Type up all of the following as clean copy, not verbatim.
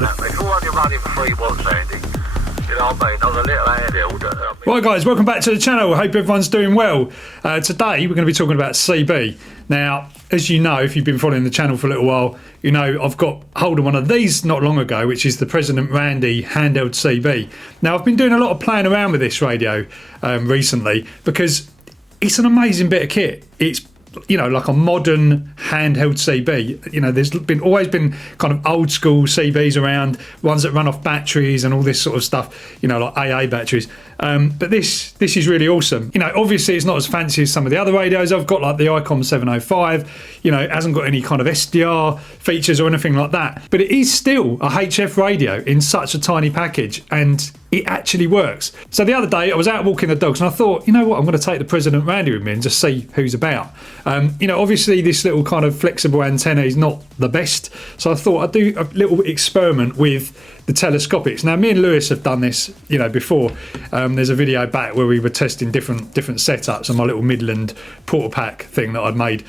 If you're only running 3 watts, Andy, you know what I mean, on a little handheld. Right guys, welcome back to the channel. I hope everyone's doing well. Today we're going to be talking about CB. Now, as you know, if you've been following the channel for a little while, you know I've got hold of one of these not long ago, which is the President Randy handheld CB. Now, I've been doing a lot of playing around with this radio recently because it's an amazing bit of kit. It's, you know, like a modern handheld CB. You know, there's always been kind of old school CBs around, ones that run off batteries and all this sort of stuff, you know, like AA batteries. But this is really awesome. You know, obviously it's not as fancy as some of the other radios I've got, like the ICOM 705. You know, it hasn't got any kind of SDR features or anything like that. But it is still a HF radio in such a tiny package, and it actually works. So the other day I was out walking the dogs and I thought, you know what, I'm going to take the President Randy with me and just see who's about. You know, obviously this little kind of flexible antenna is not the best, so I thought I'd do a little experiment with the Telescopics. Now, me and Lewis have done this, you know, before. There's a video back where we were testing different setups on my little Midland portal pack thing that I'd made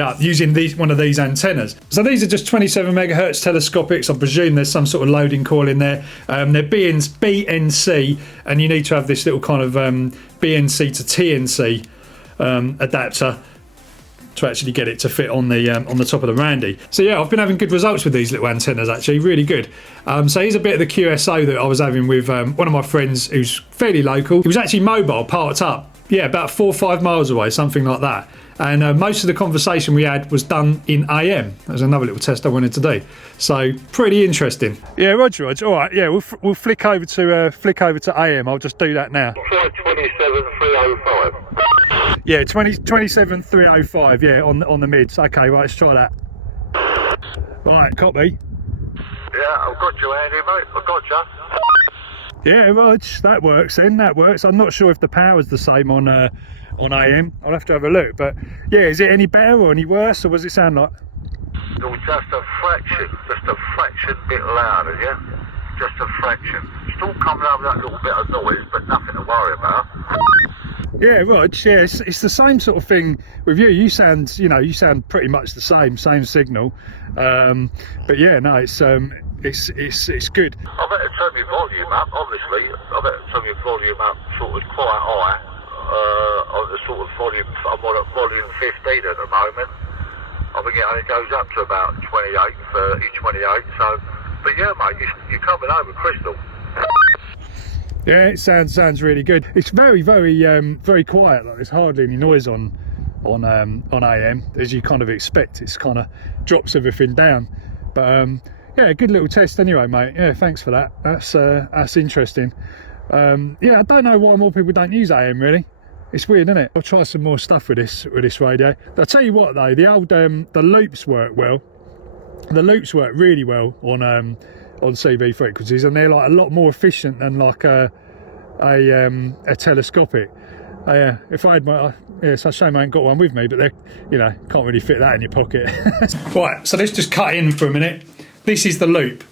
up using one of these antennas. So these are just 27 megahertz telescopics. I presume there's some sort of loading coil in there. They're BNC, and you need to have this little kind of BNC to TNC adapter to actually get it to fit on the top of the Randy. So yeah, I've been having good results with these little antennas, actually, really good. So here's a bit of the QSO that I was having with one of my friends who's fairly local. He was actually mobile, parked up, yeah, about 4 or 5 miles away, something like that. And most of the conversation we had was done in AM. That was another little test I wanted to do. So pretty interesting. Yeah, Roger. All right. Yeah, we'll flick over to AM. I'll just do that now. 27305. Yeah, 27305. Yeah, on the mids. Okay, right. Let's try that. Right, copy. Yeah, I've got you, Andy, mate. I've got you. Yeah, Rog, that works then. That works. I'm not sure if the power's the same on AM. I'll have to have a look. But yeah, is it any better or any worse, or what does it sound like? No, just a fraction bit louder, yeah? Just a fraction. Still coming out with that little bit of noise, but nothing to worry about. Yeah, Rog, yeah, it's the same sort of thing with you. You sound pretty much the same signal. But yeah, no, it's good. I better turn my volume up, obviously. I better turn my volume up sort of quite high. On the sort of volume, I'm on at volume 15 at the moment. I think it only goes up to about 28, 30, 28. So, but yeah, mate, you're coming over crystal. Yeah, it sounds really good. It's very quiet. Like, there's hardly any noise on AM, as you kind of expect. It's kind of drops everything down. But yeah, good little test anyway, mate. Yeah, thanks for that. That's interesting. Yeah, I don't know why more people don't use AM, really. It's weird, isn't it? I'll try some more stuff with this radio. I'll tell you what though, the old the loops work well. The loops work really well on CB frequencies, and they're like a lot more efficient than like a telescopic. If I had my, it's a shame I ain't got one with me, but they, you know, can't really fit that in your pocket. Right, so let's just cut in for a minute. This is the loop.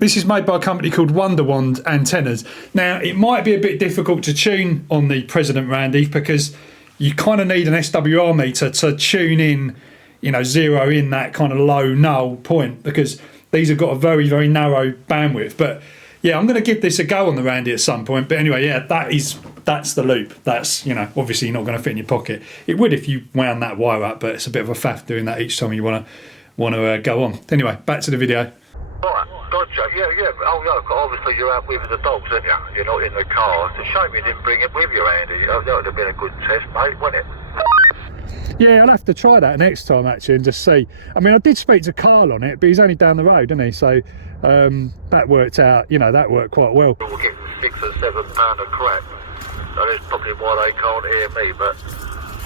This is made by a company called Wonderwand Antennas. Now, it might be a bit difficult to tune on the President Randy because you kind of need an SWR meter to tune in, you know, zero in that kind of low null point, because these have got a very narrow bandwidth. But yeah, I'm going to give this a go on the Randy at some point. But anyway, yeah, that's the loop. That's, you know, obviously not going to fit in your pocket. It would if you wound that wire up, but it's a bit of a faff doing that each time you want to go on. Anyway, back to the video. Right, gotcha. Yeah. Oh, yeah, obviously you're out with the dogs, aren't you? You're not in the car. It's a shame you didn't bring it with you, Andy. That would have been a good test, mate, wouldn't it? Yeah, I'll have to try that next time, actually, and just see. I mean, I did speak to Carl on it, but he's only down the road, isn't he? So that worked out, you know, that worked quite well. We're getting £6 or £7 of crap. So that's probably why they can't hear me, but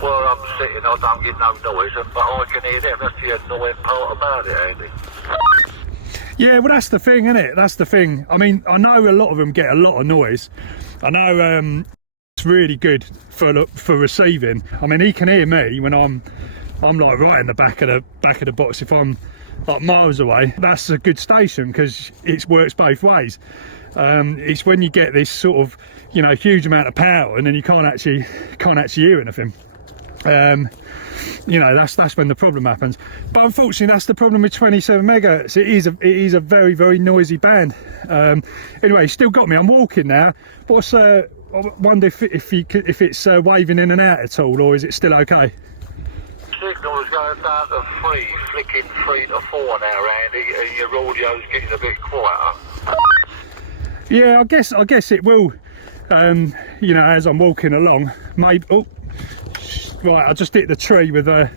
where I'm sitting, I don't get no noise, but I can hear them. That's the annoying part about it, Andy. Yeah, well, that's the thing, isn't it? That's the thing. I mean, I know a lot of them get a lot of noise. I know it's really good for receiving. I mean, he can hear me when I'm like right in the back of the box. If I'm like miles away, that's a good station because it works both ways. It's when you get this sort of, you know, huge amount of power and then you can't actually hear anything. You know, that's when the problem happens. But unfortunately, that's the problem with 27 megahertz. It is a very, very noisy band. Anyway, still got me. I'm walking now. I wonder if it's waving in and out at all, or is it still okay? Signal's going down to 3, flicking 3 to 4 now, Randy, and your audio's getting a bit quieter. Yeah, I guess it will. You know, as I'm walking along, maybe. Oh, right! I just hit the tree with the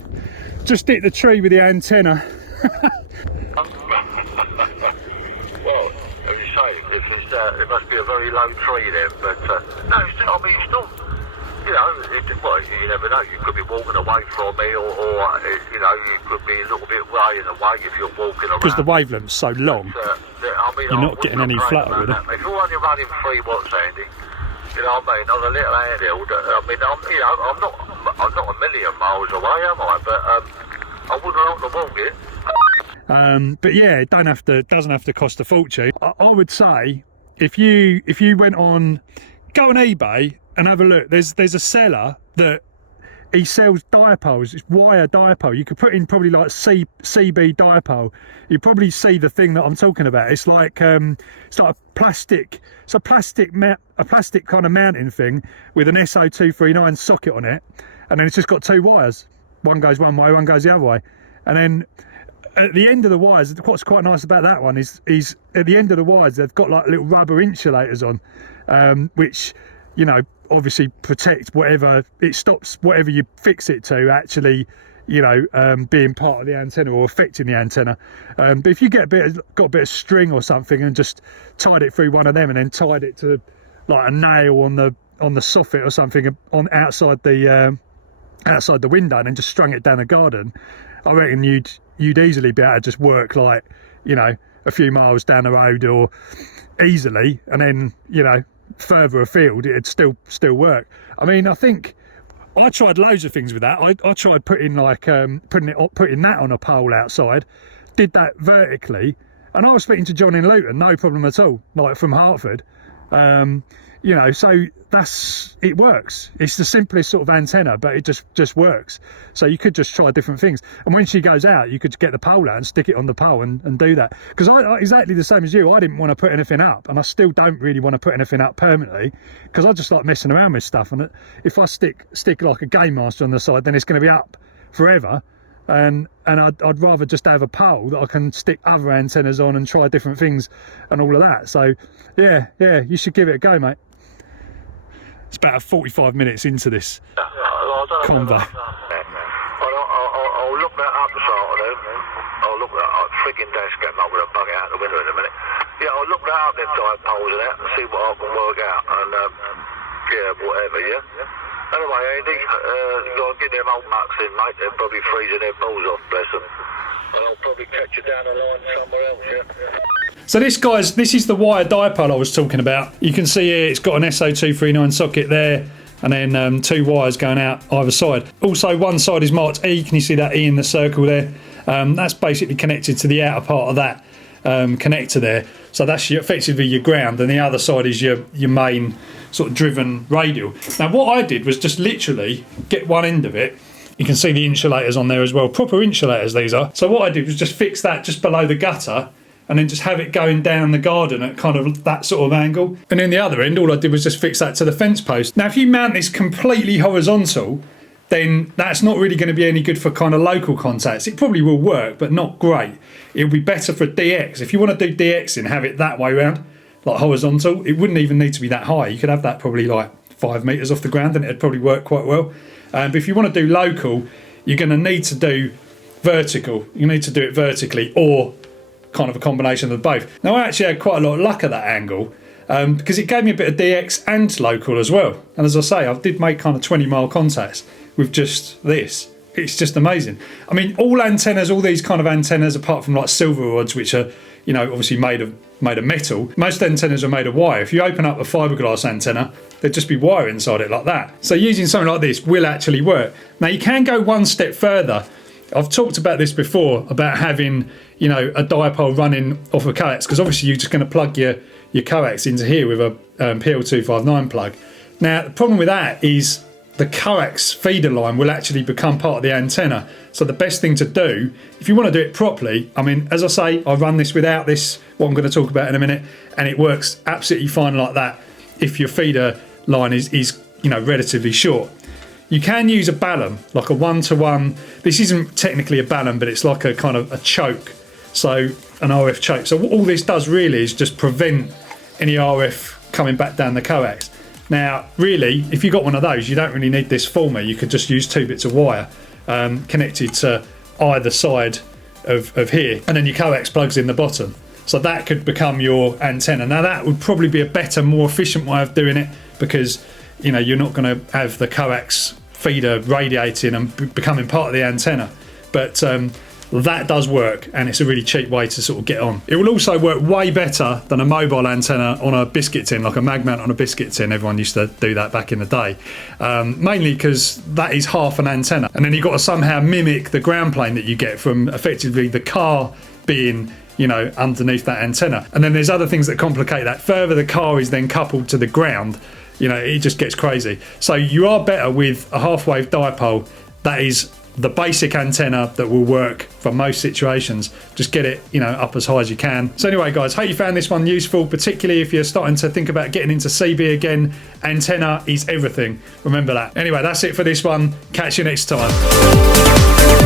antenna. Well, as you say, it must be a very low tree then. But no, I mean, still, you know, well, you never know. You could be walking away from me, or you know, you could be a little bit way in the way if you're walking around. Because the wavelength's so long, I mean, you're not getting any flutter with it. If you're only running 3 watts, Andy, you know what I mean, on a little handheld, I mean, I'm not a million miles away, am I? But I wouldn't like to walk it. But yeah, it doesn't have to cost a fortune. I would say if you went on, go on eBay and have a look. There's a seller that he sells dipoles. It's wire dipole. You could put in probably like CB dipole. You probably see the thing that I'm talking about. It's like a plastic. It's a plastic kind of mounting thing with an SO239 socket on it, and then it's just got 2 wires. One goes one way, one goes the other way, and then at the end of the wires, what's quite nice about that one is at the end of the wires they've got like little rubber insulators on, which, you know, obviously protect whatever, it stops whatever you fix it to actually, you know, being part of the antenna or affecting the antenna. But if you got a bit of string or something and just tied it through one of them and then tied it to like a nail on the soffit or something on outside the window and then just strung it down the garden, I reckon you'd easily be able to just work like, you know, a few miles down the road or easily, and then, you know, further afield it'd still work. I mean, I think I tried loads of things with that. I tried putting like putting that on a pole outside, did that vertically, and I was speaking to John in Luton, no problem at all, like from Hartford. You know, so it works. It's the simplest sort of antenna, but it just works. So you could just try different things. And when she goes out, you could get the pole out and stick it on the pole and do that. Because I exactly the same as you, I didn't want to put anything up, and I still don't really want to put anything up permanently, because I just like messing around with stuff. And if I stick like a Game Master on the side, then it's going to be up forever. And I'd rather just have a pole that I can stick other antennas on and try different things and all of that. So yeah, you should give it a go, mate. It's about 45 minutes into this convo. I'll look that up this afternoon. I'll look that up. Freaking dash getting up with a buggy out the window in a minute. Yeah, I'll look that up, them dipoles and that, and see what I can work out. And yeah, whatever, yeah. Anyway, Andy, you got to get them old mucks in, mate. They're probably freezing their balls off, bless them. And I'll probably catch you down the line somewhere else, yeah. So this is the wire dipole I was talking about. You can see here it's got an SO239 socket there, and then 2 wires going out either side. Also, one side is marked E. Can you see that E in the circle there? That's basically connected to the outer part of that connector there. So that's effectively your ground, and the other side is your main sort of driven radial. Now what I did was just literally get one end of it. You can see the insulators on there as well, proper insulators these are. So what I did was just fix that just below the gutter, and then just have it going down the garden at kind of that sort of angle. And then the other end, all I did was just fix that to the fence post. Now if you mount this completely horizontal, then that's not really going to be any good for kind of local contacts. It probably will work, but not great. It would be better for DX. If you want to do DX and have it that way around, like horizontal, it wouldn't even need to be that high. You could have that probably like 5 metres off the ground and it'd probably work quite well. But if you want to do local, you're going to need to do vertical. You need to do it vertically or kind of a combination of both. Now I actually had quite a lot of luck at that angle because it gave me a bit of DX and local as well. And as I say, I did make kind of 20-mile contacts with just this. It's just amazing. I mean, all antennas, all these kind of antennas, apart from like silver rods, which are, you know, obviously made of metal, most antennas are made of wire. If you open up a fiberglass antenna, there'd just be wire inside it like that. So using something like this will actually work. Now you can go one step further. I've talked about this before, about having, you know, a dipole running off a coax, because obviously you're just going to plug your coax into here with a PL259 plug. Now the problem with that is the coax feeder line will actually become part of the antenna. So the best thing to do, if you want to do it properly, I mean, as I say, I run this without this, what I'm going to talk about in a minute, and it works absolutely fine like that if your feeder line is you know, relatively short. You can use a BALUN, like a one-to-one. This isn't technically a BALUN, but it's like a kind of a choke, so an RF choke. So all this does really is just prevent any RF coming back down the coax. Now, really, if you've got one of those, you don't really need this former. You could just use 2 bits of wire connected to either side of here, and then your coax plugs in the bottom. So that could become your antenna. Now, that would probably be a better, more efficient way of doing it, because you know you're not going to have the coax feeder radiating and becoming part of the antenna. But that does work, and it's a really cheap way to sort of get on. It will also work way better than a mobile antenna on a biscuit tin, like a mag mount on a biscuit tin. Everyone used to do that back in the day, mainly because that is half an antenna, and then you've got to somehow mimic the ground plane that you get from effectively the car being, you know, underneath that antenna. And then there's other things that complicate that further. The car is then coupled to the ground, you know, it just gets crazy. So you are better with a half-wave dipole. That is the basic antenna that will work for most situations. Just get it, you know, up as high as you can. So anyway, guys, hope you found this one useful, particularly if you're starting to think about getting into CB again. Antenna is everything. Remember that. Anyway, that's it for this one. Catch you next time.